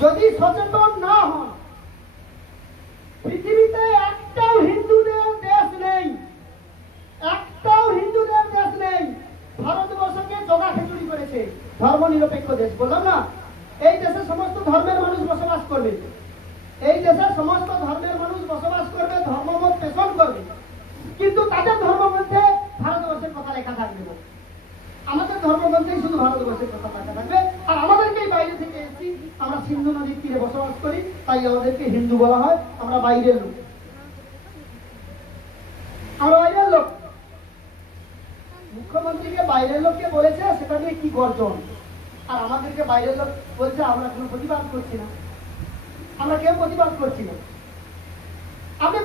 যদি সচেতন না হন, পৃথিবীতে একটাও হিন্দুদের দেশ নেই, একটাও হিন্দুদের দেশ নেই, ভারতবর্ষকে জগা খিচুড়ি করেছে ধর্ম নিরপেক্ষ দেশ, বললাম না? এই দেশে সমস্ত ধর্মের মানুষ বসবাস করবে। এই দেশে সমস্ত ধর্মের মানুষ বসবাস করবে, ধর্মমত পেশন করবে। কিন্তু তাদের ধর্ম ধর্মগ্রন্থে ভারতবর্ষের কথা লেখা থাকবে আমাদের ধর্মগ্রন্থেই শুধু ভারতবর্ষের কথা থাকবে নদীর তীরে বসবাস করি, তাই আমাদেরকে হিন্দু বলা হয়, আমরা বাইরের লোক। আমরা বাইরের লোক। মুখ্যমন্ত্রীকে বাইরের লোককে বলেছে, সেটা নিয়ে কি গর্জন? আর আমাদেরকে বাইরের লোক বলছে, আমরা কোনো প্রতিবাদ করছি না। আমরা কেউ প্রতিবাদ করছি না। আপনি